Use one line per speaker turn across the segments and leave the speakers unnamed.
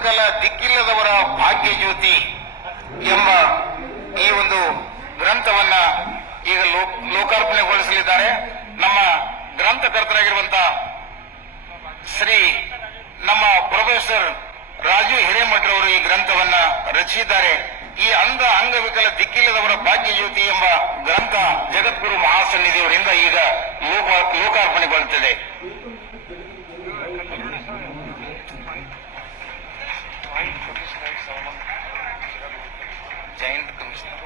ಅಂಗವಿಕಲ ದಿಕ್ಕಿಲ್ಲದವರ ಭಾಗ್ಯ ಜ್ಯೋತಿ ಎಂಬ ಈ ಒಂದು ಗ್ರಂಥವನ್ನ ಈಗ ಲೋಕಾರ್ಪಣೆಗೊಳಿಸಲಿದ್ದಾರೆ. ನಮ್ಮ ಗ್ರಂಥಕರ್ತರಾಗಿರುವಂತ ಶ್ರೀ ನಮ್ಮ ಪ್ರೊಫೆಸರ್ ರಾಜು ಹಿರೇಮಠರವರು ಈ ಗ್ರಂಥವನ್ನ ರಚಿಸಿದ್ದಾರೆ. ಈ ಅಂಧ ಅಂಗವಿಕಲ ದಿಕ್ಕಿಲ್ಲದವರ ಭಾಗ್ಯ ಜ್ಯೋತಿ ಎಂಬ ಗ್ರಂಥ ಜಗದ್ಗುರು ಮಹಾಸನ್ನಿಧಿಯವರಿಂದ ಈಗ ಲೋಕ ಲೋಕಾರ್ಪಣೆಗೊಳ್ಳುತ್ತದೆ ಜೈಂಟ್ ಕಮಿಷನರ್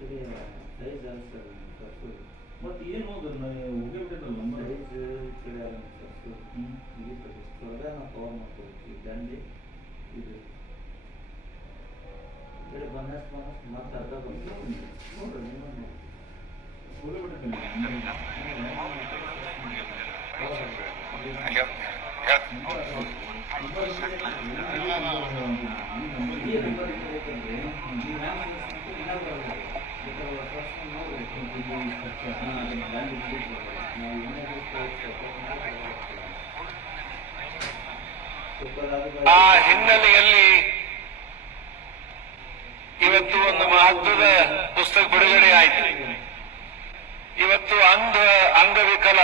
ಇದೆ ಸೈಜ್ ಅನ್ಸರ್ ತರ್ಸೋದು
ಮತ್ತೆ ಏನು ಹೋದ್ರೆ ಹೋಗೇ ಬಿಟ್ಟಿದ್ದಲ್ಲ ನಂಬರ್
ಸೈಜ್ ಕಡೆ ತರ್ಸೋದು ಇದು ತೋರಿಸ್ತೋದ ನಾವು ಕವರ್ ಮಾಡ್ಕೋಬೇಕು ಈ ದಂಡೆ ಇದು ಕಡೆ ಬನ್ನಸ್ ಮತ್ತೆ ಅರ್ಧ ಬಂದು ನೋಡ್ರಿ ನೀವು
ಬಿಟ್ಟಿದ್ದಲ್ಲ
ಈ
ಆ ಹಿನ್ನೆಲೆಯಲ್ಲಿ ಇವತ್ತು ಒಂದು ಮಹತ್ವದ ಪುಸ್ತಕ ಬಿಡುಗಡೆ ಆಯಿತು. ಇವತ್ತು ಅಂಧ, ಅಂಗವಿಕಲ,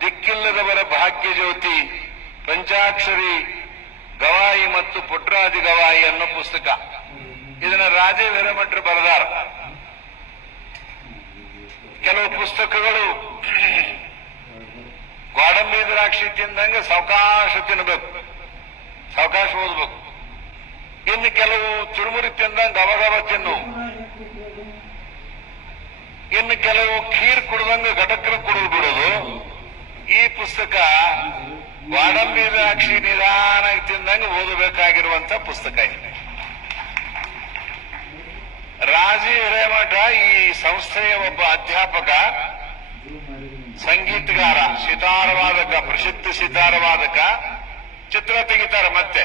ದಿಕ್ಕಿಲ್ಲದವರ ಭಾಗ್ಯ ಜ್ಯೋತಿ, ಪಂಚಾಕ್ಷರಿ, ಗವಾಯಿ ಮತ್ತು ಪುಟ್ರಾದಿ ಗವಾಯಿ ಅನ್ನೋ ಪುಸ್ತಕ. ಇದನ್ನ ರಾಜೇ ವೀರಮಠರು ಬರೆದಾರ. ಕೆಲವು ಪುಸ್ತಕಗಳು ಗೋಡಂಬಿ ದ್ರಾಕ್ಷಿ ತಿಂದಂಗೆ ಸಾವಕಾಶ ತಿನ್ನಬೇಕು ಸಾವಕಾಶ ಓದಬೇಕು. ಇನ್ನು ಕೆಲವು ಚುರುಮುರಿ ತಿಂದಂಗ ಗಬಗಬ ತಿನ್ನು. ಇನ್ನು ಕೆಲವು ಖೀರ್ ಕುಡ್ದಂಗ ಘಟಕ್ರ ಕುಡಿದು ಬಿಡೋದು. ಈ ಪುಸ್ತಕ ವಾಡಂಬಿ ದ್ರಾಕ್ಷಿ ನಿಧಾನಾಗಿ ತಿಂದಂಗ ಓದಬೇಕಾಗಿರುವಂತ ಪುಸ್ತಕ ಇದೆ. ರಾಜಿ ಹಿರೇಮಠ ಈ ಸಂಸ್ಥೆಯ ಒಬ್ಬ ಅಧ್ಯಾಪಕ, ಸಂಗೀತಗಾರ, ಸಿತಾರವಾದಕ, ಪ್ರಸಿದ್ಧ ಸಿತಾರವಾದಕ ಚಿತ್ರ ತೆಗಿತಾರೆ ಮತ್ತೆ.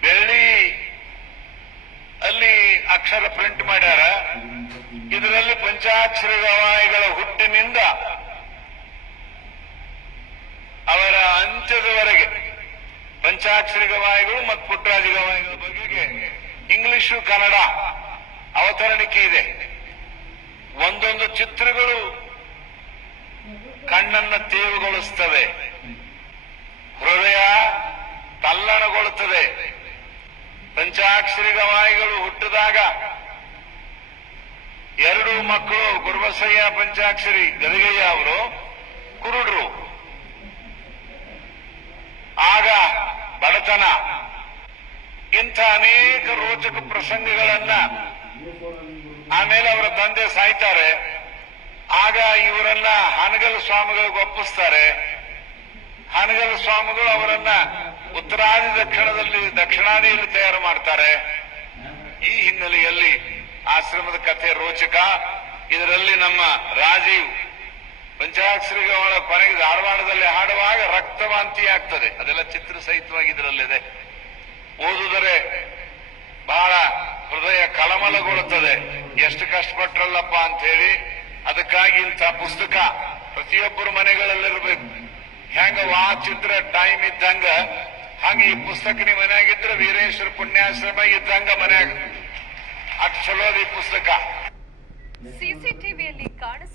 ಬೆಳ್ಳಿ ಅಲ್ಲಿ ಅಕ್ಷರ ಪ್ರಿಂಟ್ ಮಾಡ್ಯಾರ. ಇದರಲ್ಲಿ ಪಂಚಾಕ್ಷರಿ ಗವಾಯಿಗಳ ಹುಟ್ಟಿನಿಂದ ಅವರ ಅಂತ್ಯದವರೆಗೆ ಪಂಚಾಕ್ಷರಿ ಗವಾಯಿಗಳು ಮತ್ತು ಪುಟ್ಟರಾಜ ಗವಾಯಿಗಳ ಬಗೆಗೆ ಇಂಗ್ಲಿಷು ಕನ್ನಡ ಅವತರಣಿಕೆ ಇದೆ. ಒಂದೊಂದು ಚಿತ್ರಗಳು ಕಣ್ಣನ್ನ ತೇವುಗೊಳಿಸ್ತವೆ ಹೃದಯ ತಲ್ಲಣಗೊಳ್ಳುತ್ತದೆ ಪಂಚಾಕ್ಷರಿ ಗವಾಯಿಗಳು ಹುಟ್ಟಿದಾಗ ಎರಡು ಮಕ್ಕಳು ಗುರುಬಸಯ್ಯ ಪಂಚಾಕ್ಷರಿ, ಗದಗಯ್ಯ ಅವರು, ಕುರುಡ್ರು. ಆಗ ಬಡತನ. ಇಂಥ ಅನೇಕ ರೋಚಕ ಪ್ರಸಂಗಗಳನ್ನ ಆಮೇಲೆ ಅವರ ತಂದೆ ಸಾಯ್ತಾರೆ. ಆಗ ಇವರನ್ನ ಹನಗಲ್ ಸ್ವಾಮಿಗಳಿಗೆ ಒಪ್ಪಿಸ್ತಾರೆ. ಹನಗಲ್ ಸ್ವಾಮಿಗಳು ಅವರನ್ನ ಉತ್ತರಾದಿ ದಕ್ಷಿಣದಲ್ಲಿ ದಕ್ಷಿಣಾದಿಯಲ್ಲಿ ತಯಾರು ಮಾಡ್ತಾರೆ. ಈ ಹಿನ್ನೆಲೆಯಲ್ಲಿ ಆಶ್ರಮದ ಕಥೆ ರೋಚಕ. ಇದರಲ್ಲಿ ನಮ್ಮ ರಾಜೀವ್ ಪಂಚಾಕ್ಷರಿಗಳ ಕೊನೆಗೆ ಧಾರವಾಡದಲ್ಲಿ ಹಾಡುವಾಗ ರಕ್ತವಾಂತಿ ಆಗ್ತದೆ. ಅದೆಲ್ಲ ಚಿತ್ರ ಸಹಿತವಾಗಿ ಇದರಲ್ಲಿದೆ. ಓದಿದರೆ ಬಹಳ ಹೃದಯ ಕಳಮಲಗೊಳ್ಳುತ್ತದೆ ಎಷ್ಟು ಕಷ್ಟಪಟ್ರಲ್ಲಪ್ಪ ಅಂತ ಹೇಳಿ ಅದಕ್ಕಾಗಿ ಇಂಥ ಪುಸ್ತಕ ಪ್ರತಿಯೊಬ್ಬರ ಮನೆಗಳಲ್ಲಿರ್ಬೇಕು. ಹೆಂಗ ವಾ ಚಿತ್ರ ಟೈಮ್ ಇದ್ದಂಗ, ಹಂಗೆ ಈ ಪುಸ್ತಕ ನಿಮ್ಮ ಮನೆಯಾಗಿದ್ರೆ ವೀರೇಶ್ವರ ಪುಣ್ಯಾಶ್ರಮ ಇದ್ದಂಗ ಮನೆಯಾಗ. ಈ ಪುಸ್ತಕ.
ಸಿಸಿಟಿವಿಯಲ್ಲಿ ಕಾಣಿಸಿತು